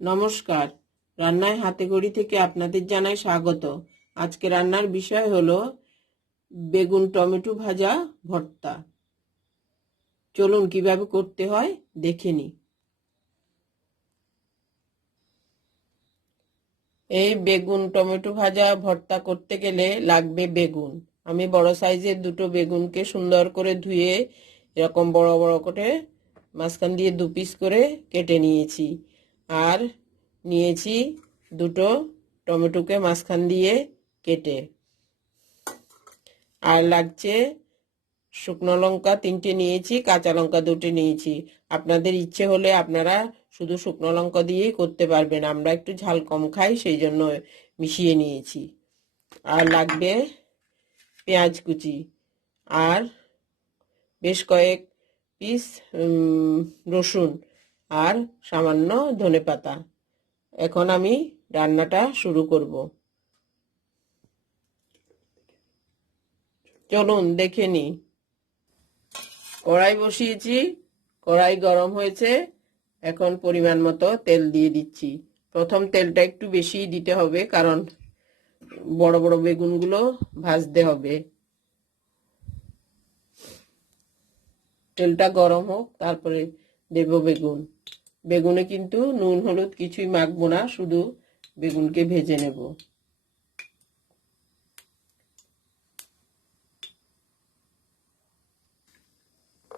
নমস্কার, রান্নায় হাতে খড়ি থেকে আপনাদের জানাই স্বাগত। আজকে রান্নার বিষয় হলো বেগুন টমেটো ভাজা ভর্তা। চলুন কিভাবে করতে হয় দেখে নিই। এই বেগুন টমেটো ভাজা ভর্তা করতে গেলে লাগবে বেগুন। আমি বড় সাইজের দুটো বেগুনকে সুন্দর করে ধুয়ে এরকম বড় বড় করে মাঝখান দিয়ে 2 পিস করে কেটে নিয়েছি। আর নিয়েছি দুটো টমেটোকে মাঝখান দিয়ে কেটে। আর লাগছে শুকনো লঙ্কা 3টে নিয়েছি, কাঁচা লঙ্কা 2টে নিয়েছি। আপনাদের ইচ্ছে হলে আপনারা শুধু শুকনো লঙ্কা দিয়েই করতে পারবেন, আমরা একটু ঝাল কম খাই সেই জন্য মিশিয়ে নিয়েছি। আর লাগবে পেঁয়াজ কুচি আর বেশ কয়েক পিস রসুন আর সামান্য ধনেপাতা। এখন আমি রান্নাটা শুরু করব। চলুন দেখে নিই। কড়াই বসিয়েছি, কড়াই গরম হয়েছে। এখন পরিমাণ মতো তেল দিয়ে দিচ্ছি। প্রথম তেলটা একটু বেশি দিতে হবে, কারণ বড় বড় বেগুনগুলো ভাজতে হবে। তেলটা গরম হোক, তারপরে দেব বেগুন। বেগুনে কিন্তু নুন হলুদ কিছুই মাখবো না, শুধু বেগুনকে ভেজে নেব।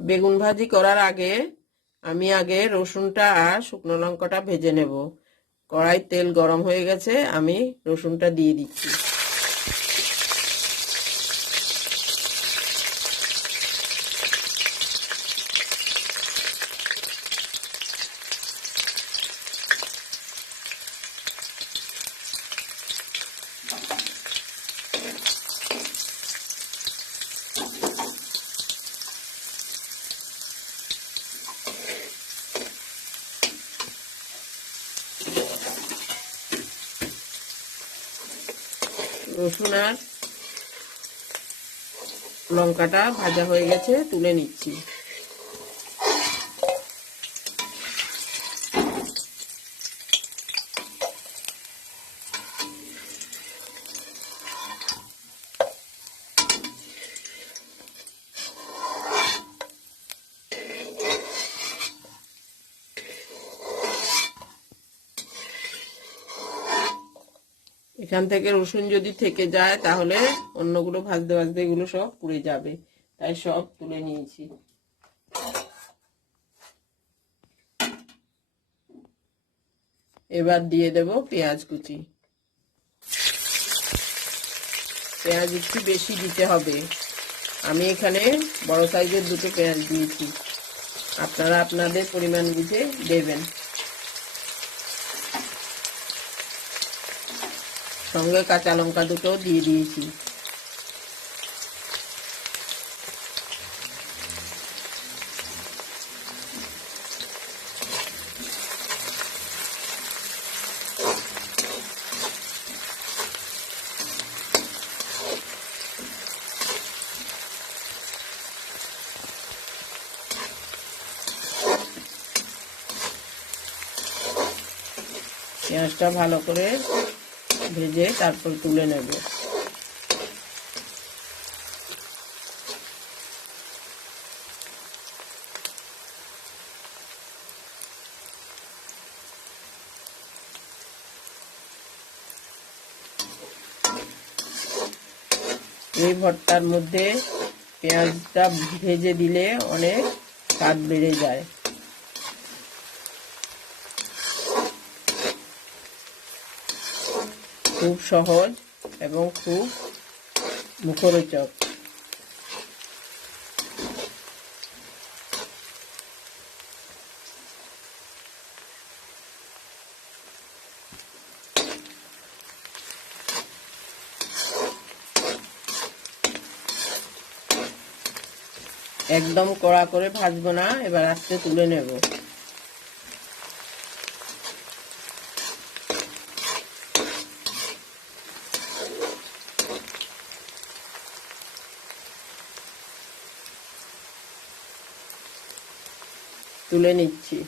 বেগুন ভাজি করার আগে আমি রসুনটা আর শুকনো লঙ্কাটা ভেজে নেব। কড়াই তেল গরম হয়ে গেছে, আমি রসুনটা দিয়ে দিচ্ছি। রসুন আর লঙ্কাটা ভাজা হয়ে গেছে, তুলে নিচ্ছি। এখান থেকে রসুন যদি থেকে যায় তাহলে অন্যগুলো ভাজতে ভাজতে এগুলো সব পুড়ে যাবে, তাই সব তুলে নিয়েছি। এবার দিয়ে দেব পেঁয়াজ কুচি। পেঁয়াজ একটু বেশি দিতে হবে। আমি এখানে বড় সাইজের দুটো পেঁয়াজ দিয়েছি, আপনারা আপনাদের পরিমাণ বুঝে দেবেন। সঙ্গে কাঁচা লঙ্কা দুটো দিয়ে দিয়েছি। পেঁয়াজটা ভালো করে ভেজে তারপর তুলে নেব। এই ভর্তার মধ্যে পেঁয়াজটা ভেজে দিলে অনেক স্বাদ বেড়ে যায়। খুব সহজ এবং খুব মুখরোচক। একদম কড়া করে ভাজবো না, এবার আস্তে তুলে নেব। তুলে নিচ্ছি।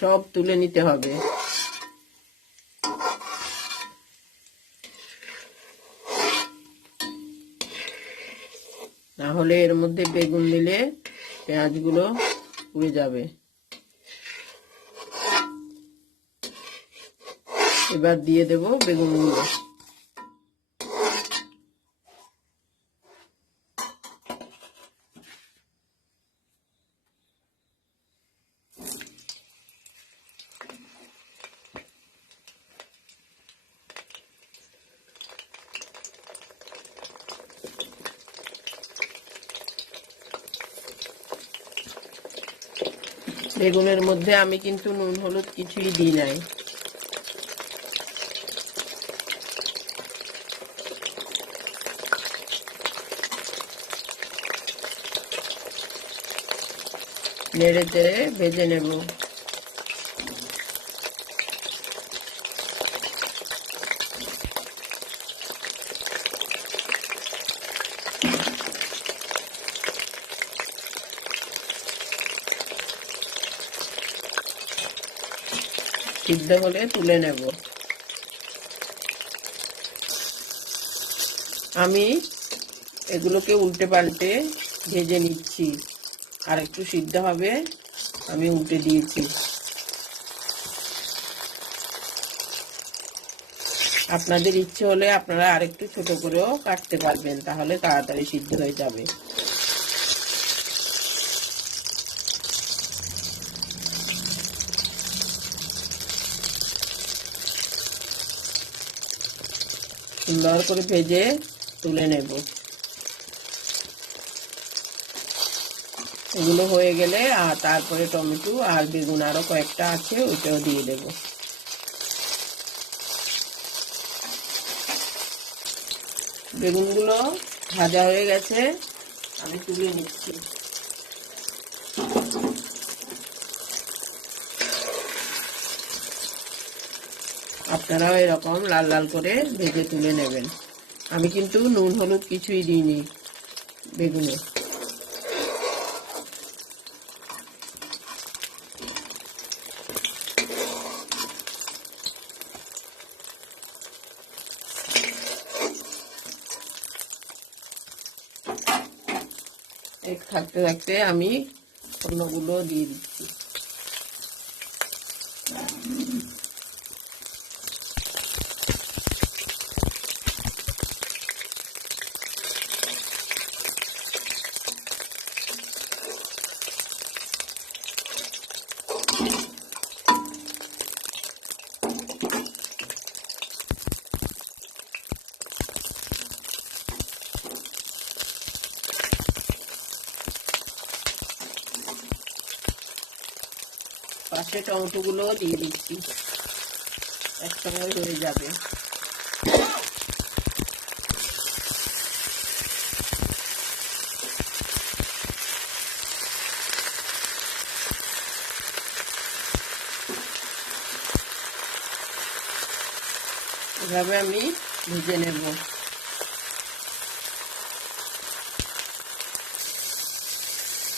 সব তুলে নিতে হবে। না হলে এর মধ্যে বেগুন দিলে পেঁয়াজগুলো পুড়ে যাবে। এবার দিয়ে দেব বেগুনগুলো। বেগুনের মধ্যে আমি কিন্তু নুন হলুদ কিছুই দিই নাই। নেড়ে চেড়ে ভেজে নেব। সিদ্ধ হলে তুলে নেব। আমি এগুলোকে উল্টে পাল্টে ভেজে নিচ্ছি। আর একটু সিদ্ধ হবে, আমি উল্টে দিয়েছি। আপনাদের ইচ্ছে হলে আপনারা আরেকটু ছোট করেও কাটতে পারবেন, তাহলে তাড়াতাড়ি সিদ্ধ হয়ে যাবে। সুন্দর করে ভেজে তুলে নেব। এগুলো হয়ে গেলে আর তারপরে টমেটো আর বেগুন আরো কয়েকটা আছে, ওইটাও দিয়ে দেব। বেগুনগুলো ভাজা হয়ে গেছে, আমি তুলে নিচ্ছি। আপনারাও এরকম লাল লাল করে ভেজে তুলে নেবেন। আমি কিন্তু নুন হলুদ কিছুই দিইনি বেগুনে। থাকতে থাকতে আমি অন্যগুলো দিয়ে দিচ্ছি। পাশে টমেটোগুলো দিয়ে দিচ্ছি, একসঙ্গে হয়ে যাবে। এভাবে আমি ভেজে নেব।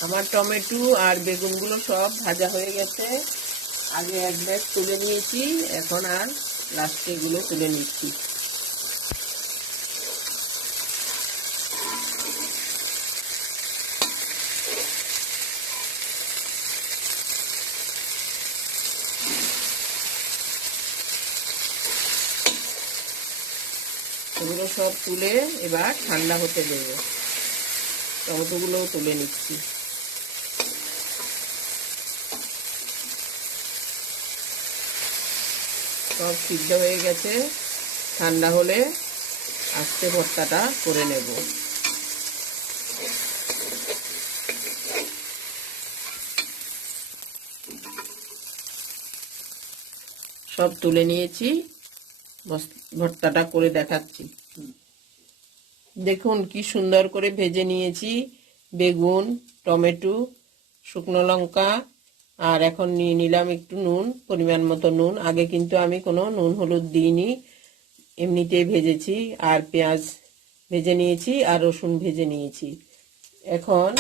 আমার টমেটো আর বেগুনগুলো সব ভাজা হয়ে গেছে। আগে এক ব্যাগ তুলে নিয়েছি, এখন আর লাস্টে এগুলো তুলে নিচ্ছি। এগুলো সব তুলে এবার ঠান্ডা হতে দেব। টমেটোগুলোও তুলে নিচ্ছি। সব সিদ্ধ হয়ে গেছে, ঠান্ডা হলে আস্তে ভর্তাটা করে নেব। সব তুলে নিয়েছি, ভর্তাটা করে দেখাচ্ছি। দেখুন কি সুন্দর করে ভেজে নিয়েছি বেগুন, টমেটো, শুকনো লঙ্কা, আর এখন নিয়ে নিলাম একটু নুন, পরিমাণ মতো নুন। আগে কিন্তু আমি কোনো নুন হলুদ দিইনি, এমনিতেই ভেজেছি। আর পেঁয়াজ ভেজে নিয়েছি আর রসুন ভেজে নিয়েছি। এখন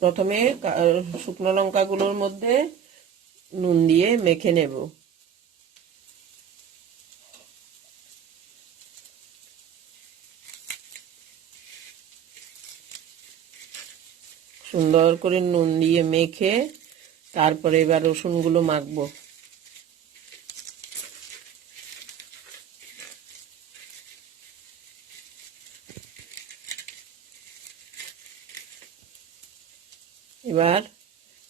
প্রথমে শুকনো লঙ্কাগুলোর মধ্যে নুন দিয়ে মেখে নেব। সুন্দর করে নুন দিয়ে মেখে তারপরে এবার রসুনগুলো মাখবো। এবার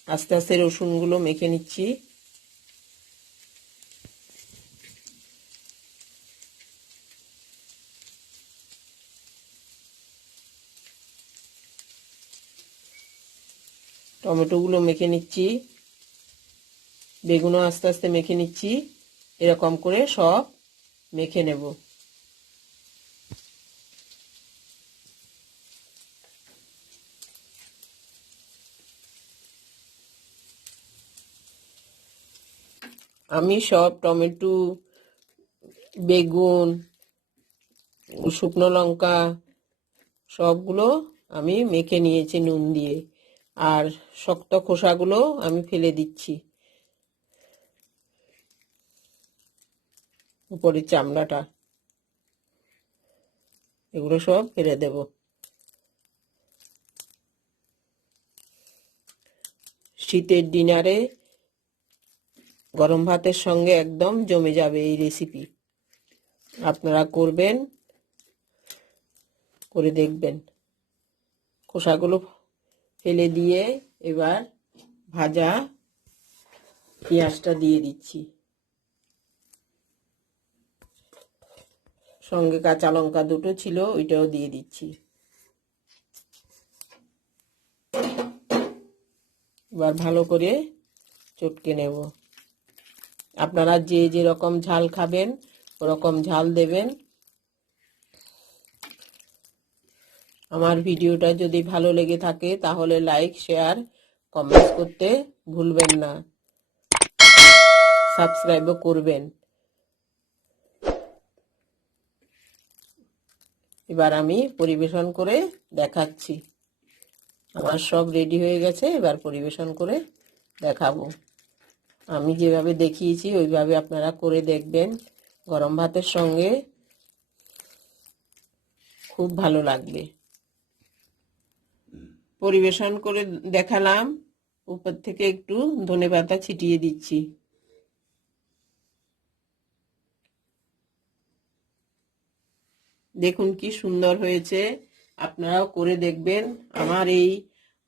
আস্তে আস্তে রসুনগুলো মেখে নিচ্ছি। টমেটোগুলো মেখে নিচ্ছি, বেগুনও আস্তে আস্তে মেখে নিচ্ছি। এরকম করে সব মেখে নেব। আমি সব টমেটো, বেগুন, শুকনো লঙ্কা সবগুলো আমি মেখে নিয়েছি নুন দিয়ে। আর শক্ত খোসাগুলো আমি ফেলে দিচ্ছি, উপরের চামড়াটা এগুলো সব ফেলে দেব। শীতের ডিনারে গরম ভাতের সঙ্গে একদম জমে যাবে এই রেসিপি। আপনারা করবেন, করে দেখবেন। খোসাগুলো ফেলে দিয়ে এবার ভাজা পেঁয়াজটা দিয়ে দিচ্ছি, সঙ্গে কাঁচা লঙ্কা দুটো ছিল ওইটাও দিয়ে দিচ্ছি। এবার ভালো করে চটকে নেব। আপনারা যে যেরকম ঝাল খাবেন ওরকম ঝাল দেবেন। আমার ভিডিওটা যদি ভালো লেগে থাকে তাহলে লাইক, শেয়ার, কমেন্টস করতে ভুলবেন না। সাবস্ক্রাইবও করবেন। এবার আমি পরিবেশন করে দেখাচ্ছি। আমার সব রেডি হয়ে গেছে, এবার পরিবেশন করে দেখাবো। আমি যেভাবে দেখিয়েছি ওইভাবে আপনারা করে দেখবেন। গরম ভাতের সঙ্গে খুব ভালো লাগবে। পরিবেশন করে দেখালাম, উপর থেকে একটু ধনেপাতা ছিটিয়ে দিচ্ছি। দেখুন কি সুন্দর হয়েছে, আপনারাও করে দেখবেন। আমার এই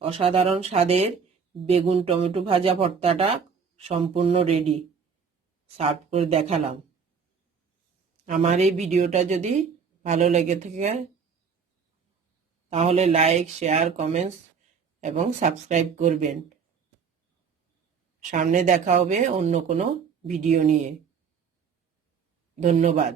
অসাধারণ স্বাদের বেগুন টমেটো ভাজা ভর্তাটা সম্পূর্ণ রেডি, সার্ভ করে দেখালাম। আমার এই ভিডিওটা যদি ভালো লেগে থাকে তাহলে লাইক, শেয়ার, কমেন্টস এবং সাবস্ক্রাইব করবেন। সামনে দেখা হবে অন্য কোনো ভিডিও নিয়ে। ধন্যবাদ।